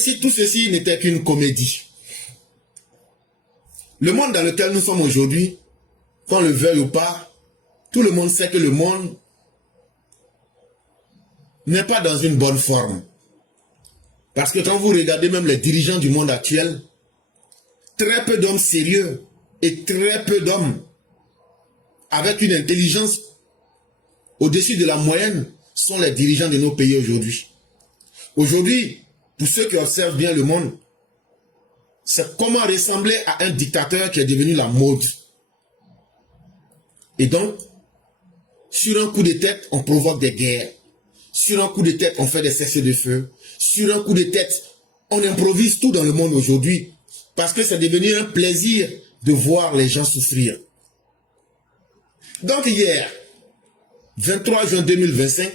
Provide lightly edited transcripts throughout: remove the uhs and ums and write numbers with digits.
si tout ceci n'était qu'une comédie? Le monde dans lequel nous sommes aujourd'hui, qu'on le veuille ou pas, tout le monde sait que le monde n'est pas dans une bonne forme. Parce que quand vous regardez même les dirigeants du monde actuel, très peu d'hommes sérieux et très peu d'hommes avec une intelligence au-dessus de la moyenne sont les dirigeants de nos pays aujourd'hui. Aujourd'hui, pour ceux qui observent bien le monde, c'est comment ressembler à un dictateur qui est devenu la mode. Et donc, sur un coup de tête, on provoque des guerres. Sur un coup de tête, on fait des cessez-le-feu. Sur un coup de tête, on improvise tout dans le monde aujourd'hui. Parce que c'est devenu un plaisir de voir les gens souffrir. Donc hier, 23 juin 2025,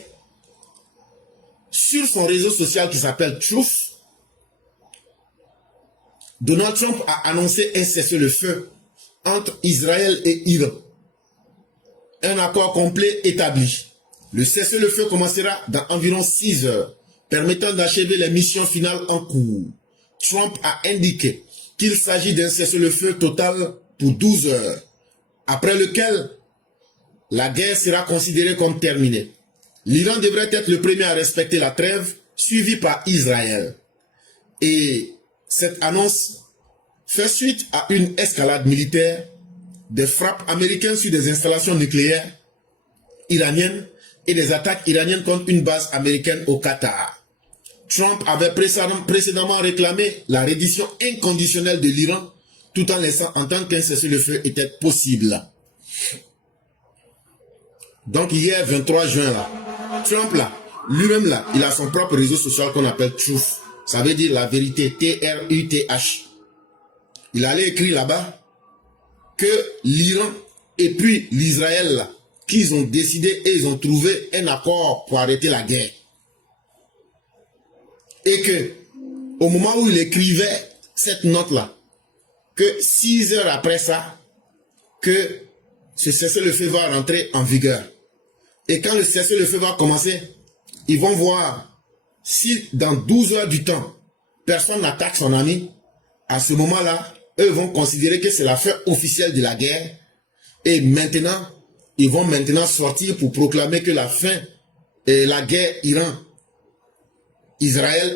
sur son réseau social qui s'appelle Truth, Donald Trump a annoncé un cessez-le-feu entre Israël et Iran. Un accord complet établi. Le cessez-le-feu commencera dans environ 6 heures, permettant d'achever les missions finales en cours. Trump a indiqué qu'il s'agit d'un cessez-le-feu total pour 12 heures, après lequel la guerre sera considérée comme terminée. L'Iran devrait être le premier à respecter la trêve, suivi par Israël. Et cette annonce fait suite à une escalade militaire, des frappes américaines sur des installations nucléaires iraniennes et des attaques iraniennes contre une base américaine au Qatar. Trump avait précédemment réclamé la reddition inconditionnelle de l'Iran, tout en laissant entendre qu'un cessez-le-feu était possible. Donc hier, 23 juin, là, Trump, là, lui-même, là, il a son propre réseau social qu'on appelle Truth. Ça veut dire la vérité, T-R-U-T-H. Il allait écrire là-bas que l'Iran et puis l'Israël, là, qu'ils ont décidé et ils ont trouvé un accord pour arrêter la guerre. Et que, au moment où il écrivait cette note-là, que 6 heures après ça, que ce cessez-le-feu va rentrer en vigueur. Et quand le cessez-le-feu va commencer, ils vont voir si dans 12 heures du temps, personne n'attaque son ami. À ce moment-là, eux vont considérer que c'est la fin officielle de la guerre. Et maintenant, ils vont maintenant sortir pour proclamer que la fin et la guerre Iran-Israël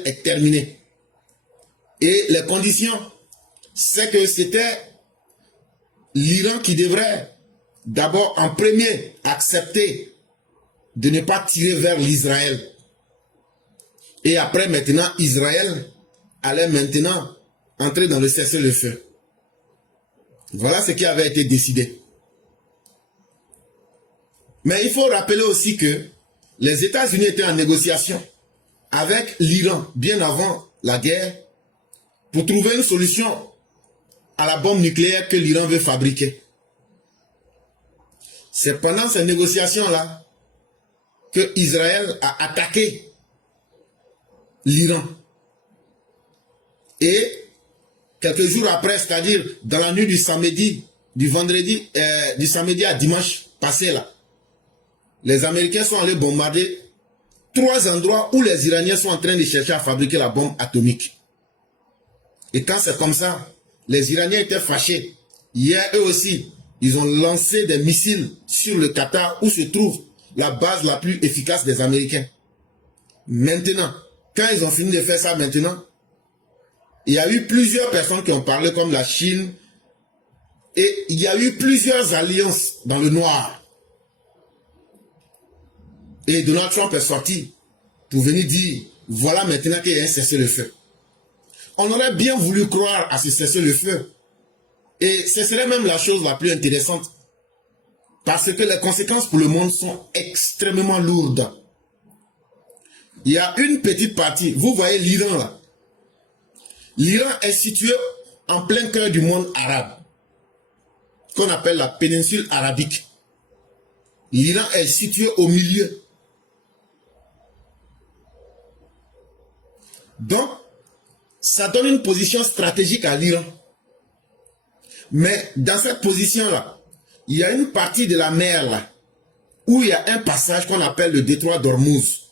est terminée. Et les conditions, c'est que c'était l'Iran qui devrait d'abord en premier accepter de ne pas tirer vers l'Israël. Et après maintenant, Israël allait maintenant entrer dans le cessez-le-feu. Voilà ce qui avait été décidé. Mais il faut rappeler aussi que les États-Unis étaient en négociation avec l'Iran bien avant la guerre pour trouver une solution à la bombe nucléaire que l'Iran veut fabriquer. C'est pendant ces négociations-là que Israël a attaqué l'Iran. Et quelques jours après, c'est-à-dire dans la nuit du samedi, du samedi à dimanche passé là, les Américains sont allés bombarder 3 endroits où les Iraniens sont en train de chercher à fabriquer la bombe atomique. Et quand c'est comme ça, les Iraniens étaient fâchés. Hier, eux aussi, ils ont lancé des missiles sur le Qatar où se trouve la base la plus efficace des Américains. Maintenant, quand ils ont fini de faire ça maintenant, il y a eu plusieurs personnes qui ont parlé comme la Chine et il y a eu plusieurs alliances dans le noir. Et Donald Trump est sorti pour venir dire, voilà maintenant qu'il y a un cessez-le-feu. On aurait bien voulu croire à ce cessez-le-feu. Et ce serait même la chose la plus intéressante. Parce que les conséquences pour le monde sont extrêmement lourdes. Il y a une petite partie, vous voyez l'Iran là. L'Iran est situé en plein cœur du monde arabe, qu'on appelle la péninsule arabique. L'Iran est situé au milieu. Donc, ça donne une position stratégique à l'Iran. Mais dans cette position-là, il y a une partie de la mer là, où il y a un passage qu'on appelle le détroit d'Ormuz.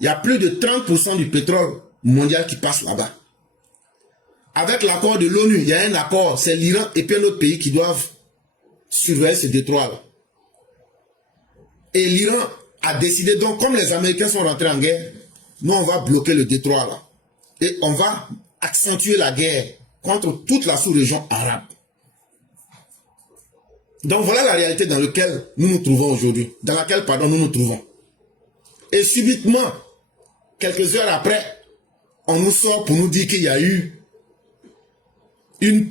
Il y a plus de 30% du pétrole mondiale qui passe là-bas. Avec l'accord de l'ONU, il y a un accord, c'est l'Iran et puis un autre pays qui doivent surveiller ce détroit-là. Et l'Iran a décidé, donc comme les Américains sont rentrés en guerre, nous on va bloquer le détroit là. Et on va accentuer la guerre contre toute la sous-région arabe. Donc voilà la réalité dans laquelle nous nous trouvons aujourd'hui. Dans laquelle, pardon, nous nous trouvons. Et subitement, quelques heures après, on nous sort pour nous dire qu'il y a eu un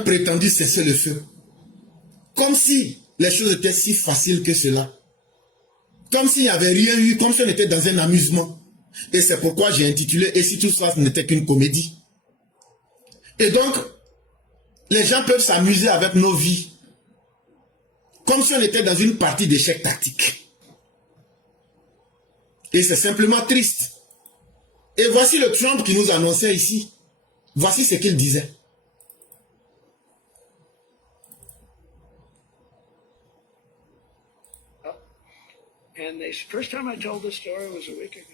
prétendu cessez-le-feu. Comme si les choses étaient si faciles que cela. Comme s'il n'y avait rien eu, comme si on était dans un amusement. Et c'est pourquoi j'ai intitulé « Et si tout ça n'était qu'une comédie ?» Et donc, les gens peuvent s'amuser avec nos vies. Comme si on était dans une partie d'échecs tactiques. Et c'est simplement triste. Et voici le Trump qui nous annonçait ici. Voici ce qu'il disait. And the first time I told this story was a week ago.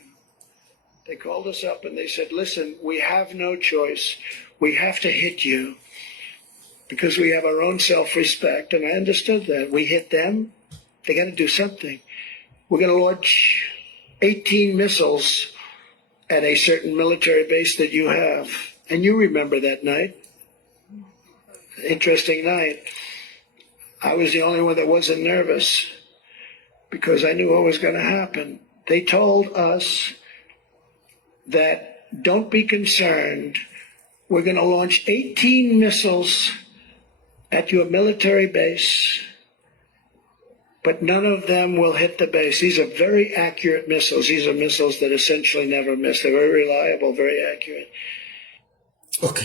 They called us up and they said, listen, we have no choice. We have to hit you because we have our own self-respect. And I understood that. We hit them. They got to do something. We're going to launch 18 missiles at a certain military base that you have. And you remember that night. Interesting night. I was the only one that wasn't nervous, because I knew what was going to happen. They told us that don't be concerned. We're going to launch 18 missiles at your military base, but none of them will hit the base. These are very accurate missiles. These are missiles that essentially never miss. They're very reliable, very accurate. Ok.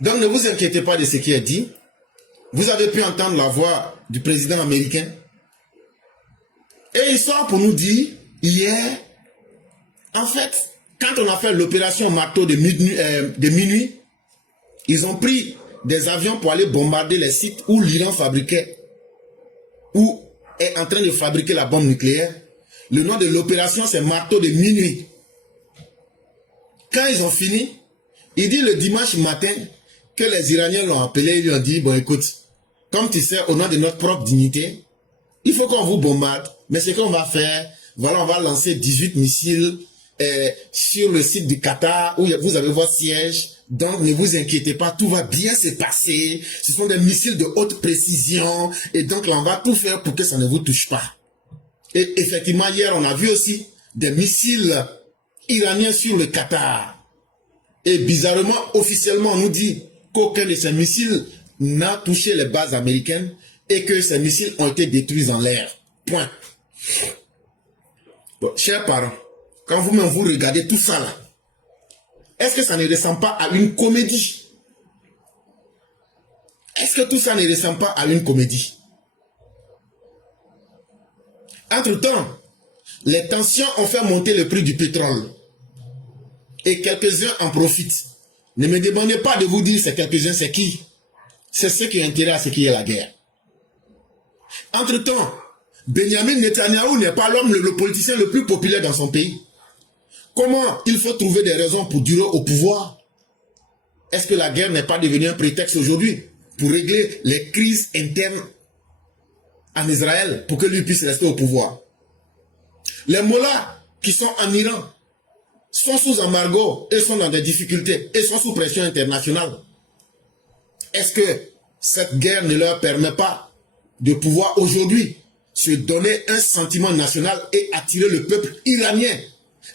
Donc ne vous inquiétez pas de ce qui est dit. Vous avez pu entendre la voix du président américain. Et il sort pour nous dire, hier, en fait, quand on a fait l'opération marteau de minuit, ils ont pris des avions pour aller bombarder les sites où l'Iran fabriquait, ou est en train de fabriquer la bombe nucléaire. Le nom de l'opération, c'est marteau de minuit. Quand ils ont fini, il dit le dimanche matin que les Iraniens l'ont appelé, ils lui ont dit, bon écoute, comme tu sais, au nom de notre propre dignité, il faut qu'on vous bombarde. Mais ce qu'on va faire, voilà, on va lancer 18 missiles sur le site du Qatar où vous avez votre siège. Donc, ne vous inquiétez pas, tout va bien se passer. Ce sont des missiles de haute précision. Et donc, là, on va tout faire pour que ça ne vous touche pas. Et effectivement, hier, on a vu aussi des missiles iraniens sur le Qatar. Et bizarrement, officiellement, on nous dit qu'aucun de ces missiles n'a touché les bases américaines et que ces missiles ont été détruits en l'air. Point. Bon, chers parents, quand vous-même vous regardez tout ça là, est-ce que ça ne ressemble pas à une comédie? Est-ce que tout ça ne ressemble pas à une comédie? Entre-temps, les tensions ont fait monter le prix du pétrole. Et quelques-uns en profitent. Ne me demandez pas de vous dire c'est quelques-uns, c'est qui? C'est ceux qui ont intérêt à ce qu'il y ait la guerre. Entre-temps, Benjamin Netanyahu n'est pas l'homme, le politicien le plus populaire dans son pays. Comment il faut trouver des raisons pour durer au pouvoir? Est-ce que la guerre n'est pas devenue un prétexte aujourd'hui pour régler les crises internes en Israël pour que lui puisse rester au pouvoir? Les mollahs qui sont en Iran sont sous embargo et sont dans des difficultés et sont sous pression internationale. Est-ce que cette guerre ne leur permet pas de pouvoir aujourd'hui se donner un sentiment national et attirer le peuple iranien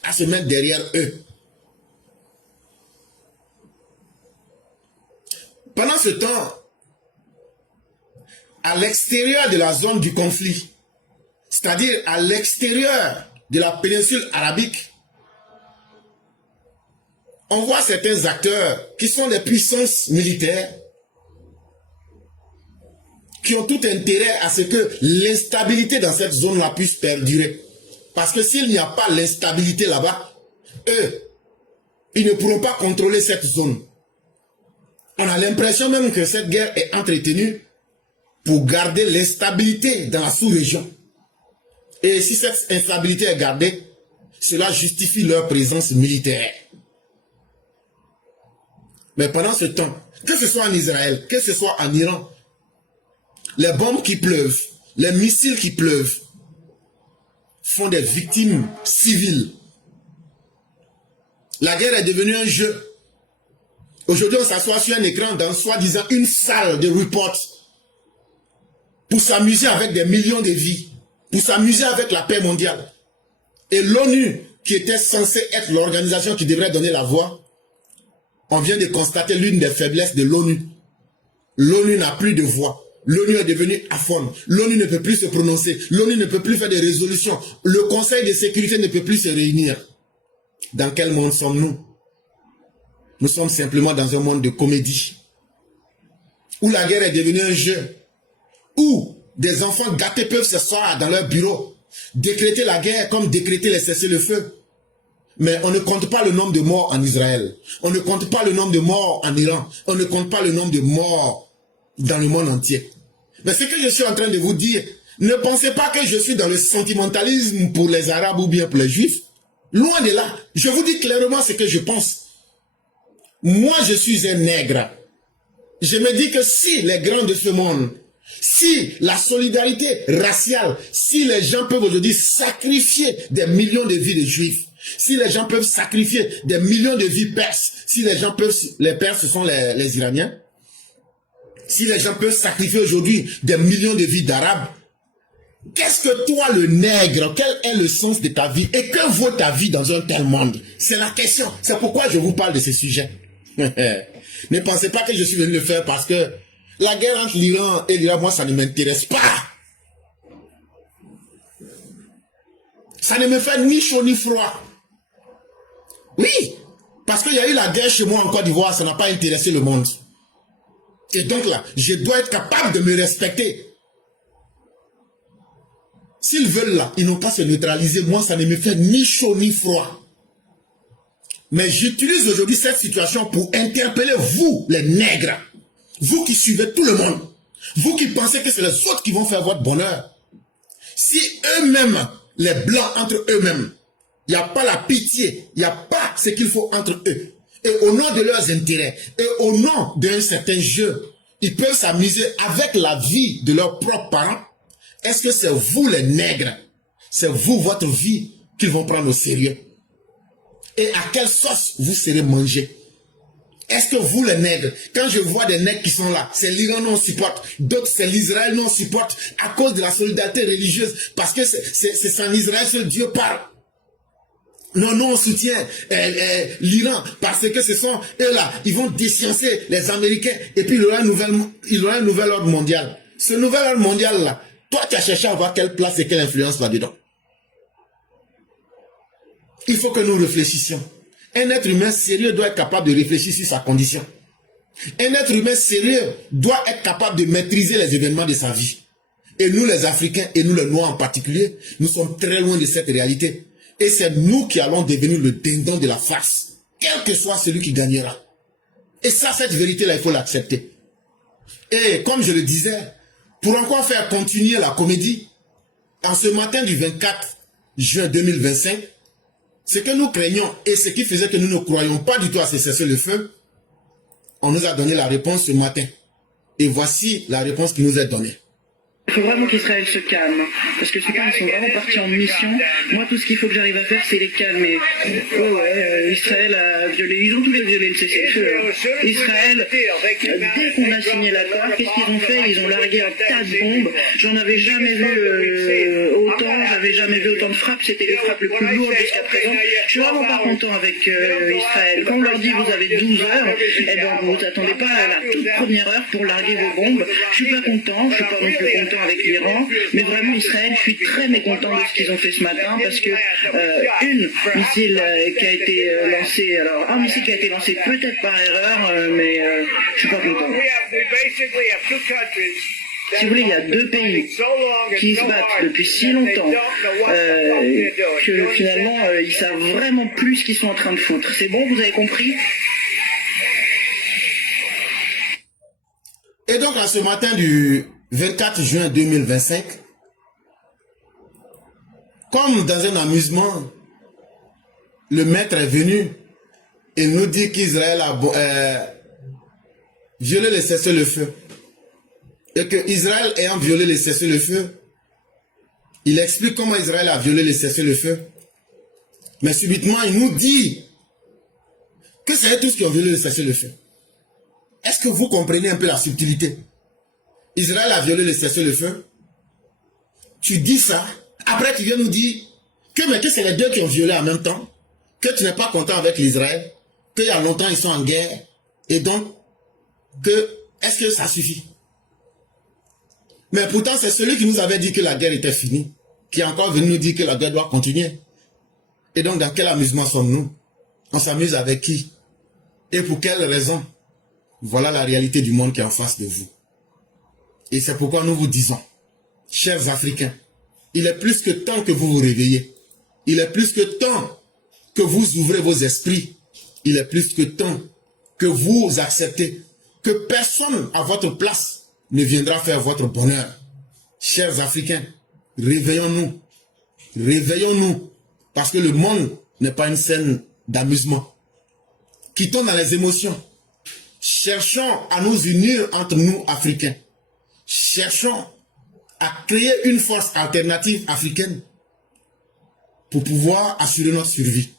à se mettre derrière eux? Pendant ce temps, à l'extérieur de la zone du conflit, c'est-à-dire à l'extérieur de la péninsule arabique, on voit certains acteurs qui sont des puissances militaires qui ont tout intérêt à ce que l'instabilité dans cette zone-là puisse perdurer. Parce que s'il n'y a pas l'instabilité là-bas, eux, ils ne pourront pas contrôler cette zone. On a l'impression même que cette guerre est entretenue pour garder l'instabilité dans la sous-région. Et si cette instabilité est gardée, cela justifie leur présence militaire. Mais pendant ce temps, que ce soit en Israël, que ce soit en Iran, les bombes qui pleuvent, les missiles qui pleuvent, font des victimes civiles. La guerre est devenue un jeu. Aujourd'hui, on s'assoit sur un écran dans soi-disant une salle de report pour s'amuser avec des millions de vies, pour s'amuser avec la paix mondiale. Et l'ONU, qui était censée être l'organisation qui devrait donner la voix, on vient de constater l'une des faiblesses de l'ONU. L'ONU n'a plus de voix. L'ONU est devenue aphone. L'ONU ne peut plus se prononcer. L'ONU ne peut plus faire des résolutions. Le Conseil de sécurité ne peut plus se réunir. Dans quel monde sommes-nous? Nous sommes simplement dans un monde de comédie, où la guerre est devenue un jeu, où des enfants gâtés peuvent s'asseoir dans leur bureau, décréter la guerre comme décréter les cessez-le-feu. Mais on ne compte pas le nombre de morts en Israël. On ne compte pas le nombre de morts en Iran. On ne compte pas le nombre de morts dans le monde entier. Mais ce que je suis en train de vous dire, ne pensez pas que je suis dans le sentimentalisme pour les Arabes ou bien pour les Juifs. Loin de là. Je vous dis clairement ce que je pense. Moi, je suis un nègre. Je me dis que si les grands de ce monde, si la solidarité raciale, si les gens peuvent aujourd'hui sacrifier des millions de vies de Juifs, si les gens peuvent sacrifier des millions de vies perses, si les gens peuvent, les Perses ce sont les Iraniens, si les gens peuvent sacrifier aujourd'hui des millions de vies d'Arabes, qu'est-ce que toi le nègre, quel est le sens de ta vie et que vaut ta vie dans un tel monde? C'est la question, c'est pourquoi je vous parle de ce sujet. Ne pensez pas que je suis venu le faire parce que la guerre entre l'Iran et l'Irak, moi ça ne m'intéresse pas. Ça ne me fait ni chaud ni froid. Oui, parce qu'il y a eu la guerre chez moi en Côte d'Ivoire, ça n'a pas intéressé le monde. Et donc là, je dois être capable de me respecter. S'ils veulent là, ils n'ont pas se neutraliser. Moi, ça ne me fait ni chaud ni froid. Mais j'utilise aujourd'hui cette situation pour interpeller vous, les nègres. Vous qui suivez tout le monde. Vous qui pensez que c'est les autres qui vont faire votre bonheur. Si eux-mêmes, les blancs entre eux-mêmes, il n'y a pas la pitié, il n'y a pas ce qu'il faut entre eux. Et au nom de leurs intérêts, et au nom d'un certain jeu, ils peuvent s'amuser avec la vie de leurs propres parents. Est-ce que c'est vous les nègres? C'est vous, votre vie, qu'ils vont prendre au sérieux? Et à quelle sauce vous serez mangés? Est-ce que vous les nègres, quand je vois des nègres qui sont là, c'est l'Iran non supporte, d'autres c'est l'Israël non supporte, à cause de la solidarité religieuse, parce que c'est en Israël que Dieu parle. Non, non, on soutient l'Iran, parce que ce sont eux là, ils vont déciencer les Américains, et puis il y aura un nouvel ordre mondial. Ce nouvel ordre mondial là, toi tu as cherché à voir quelle place et quelle influence là-dedans. Il faut que nous réfléchissions. Un être humain sérieux doit être capable de réfléchir sur sa condition. Un être humain sérieux doit être capable de maîtriser les événements de sa vie. Et nous les Africains, et nous les Noirs en particulier, nous sommes très loin de cette réalité. Et c'est nous qui allons devenir le dindon de la farce, quel que soit celui qui gagnera. Et ça, cette vérité-là, il faut l'accepter. Et comme je le disais, pour encore faire continuer la comédie, en ce matin du 24 juin 2025, ce que nous craignons et ce qui faisait que nous ne croyons pas du tout à ce cessez-le-feu, on nous a donné la réponse ce matin. Et voici la réponse qui nous est donnée. Il faut vraiment qu'Israël se calme, parce que ceux ils sont vraiment partis en mission. Moi, tout ce qu'il faut que j'arrive à faire, c'est les calmer. Israël a violé, ils ont tous les violé le cessez-le-feu. Israël, dès qu'on a signé l'accord, qu'est-ce qu'ils ont fait? Ils ont largué un tas de bombes. J'en avais jamais vu autant, j'avais jamais vu autant de frappes. C'était les frappes les plus lourdes jusqu'à présent. Je suis vraiment pas content avec Israël. Quand on leur dit vous avez 12 heures, eh ben vous attendez pas à la toute première heure pour larguer vos bombes. Je suis pas content, je suis pas non plus content avec l'Iran, mais vraiment Israël, je suis très mécontent de ce qu'ils ont fait ce matin parce que une missile qui a été lancé, alors un missile qui a été lancé peut-être par erreur, mais je suis pas content. Si vous voulez, il y a deux pays qui se battent depuis si longtemps que finalement ils savent vraiment plus ce qu'ils sont en train de foutre. C'est bon, vous avez compris? Et donc, à ce matin du 24 juin 2025, Comme dans un amusement, le maître est venu et nous dit qu'Israël a violé le cessez-le-feu. Et que Israël ayant violé le cessez-le-feu, il explique comment Israël a violé le cessez-le-feu. Mais subitement, il nous dit que c'est eux tous qui ont violé le cessez-le-feu. Est-ce que vous comprenez un peu la subtilité? Israël a violé le cessez-le-feu. Tu dis ça. Après, tu viens nous dire que c'est les deux qui ont violé en même temps. Que tu n'es pas content avec l'Israël. Qu'il y a longtemps, ils sont en guerre. Et donc, est-ce que ça suffit? Mais pourtant, c'est celui qui nous avait dit que la guerre était finie, qui est encore venu nous dire que la guerre doit continuer. Et donc, dans quel amusement sommes-nous? On s'amuse avec qui? Et pour quelle raison? Voilà la réalité du monde qui est en face de vous. Et c'est pourquoi nous vous disons, chers Africains, il est plus que temps que vous vous réveillez. Il est plus que temps que vous ouvrez vos esprits. Il est plus que temps que vous acceptez que personne à votre place ne viendra faire votre bonheur. Chers Africains, réveillons-nous. Réveillons-nous. Parce que le monde n'est pas une scène d'amusement. Quittons dans les émotions. Cherchons à nous unir entre nous, Africains. Cherchons à créer une force alternative africaine pour pouvoir assurer notre survie.